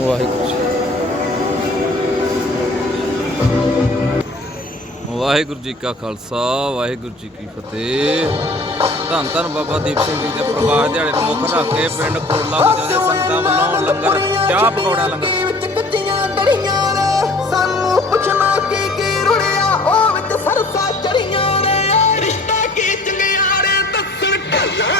ਵਾਹਿਗੁਰੂ ਜੀ। ਵਾਹਿਗੁਰੂ ਜੀ ਕਾ ਖਾਲਸਾ, ਵਾਹਿਗੁਰੂ ਜੀ ਕੀ ਫਤਿਹ। ਧੰਨ ਧੰਨ ਬਾਬਾ ਦੀਪ ਸਿੰਘ ਜੀ ਦੇ ਪ੍ਰਕਾਸ਼ ਦਿਹਾੜੇ ਨੂੰ ਮੁੱਖ ਰੱਖ ਕੇ ਪਿੰਡ ਕੋਟਲਾ ਗੁਜਰ ਦੇ ਸੰਗਤਾਂ ਵੱਲੋਂ ਲੰਗਰ, ਚਾਹ ਪਕੌੜਿਆਂ ਲੰਗਰ। ਸਾਨੂੰ ਪੁੱਛਣਾ ਕੀ ਕੀ ਰੁੜਿਆ, ਉਹ ਵਿੱਚ ਸਰਸਾ ਚੜੀਆਂ ਨੇ। ਰਿਸ਼ਤਾ ਕੀ ਚੰਗਿਆੜੇ, ਦੱਸਣ ਢੱਲਾਂ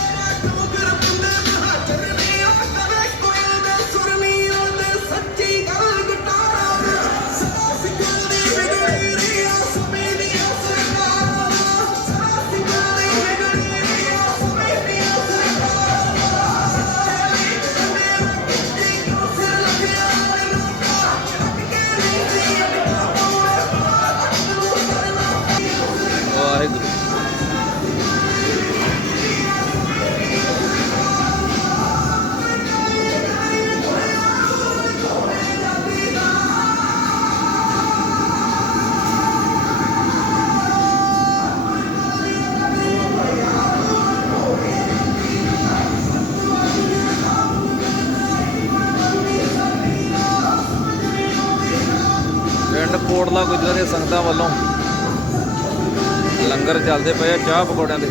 ਪਿੰਡ ਕੋਟਲਾ ਗੁਜਰਾ ਦੇ ਸੰਗਤਾਂ ਵੱਲੋਂ ਲੰਗਰ ਚੱਲਦੇ ਪਏ ਆ ਚਾਹ ਪਕੌੜਿਆਂ ਦੇ।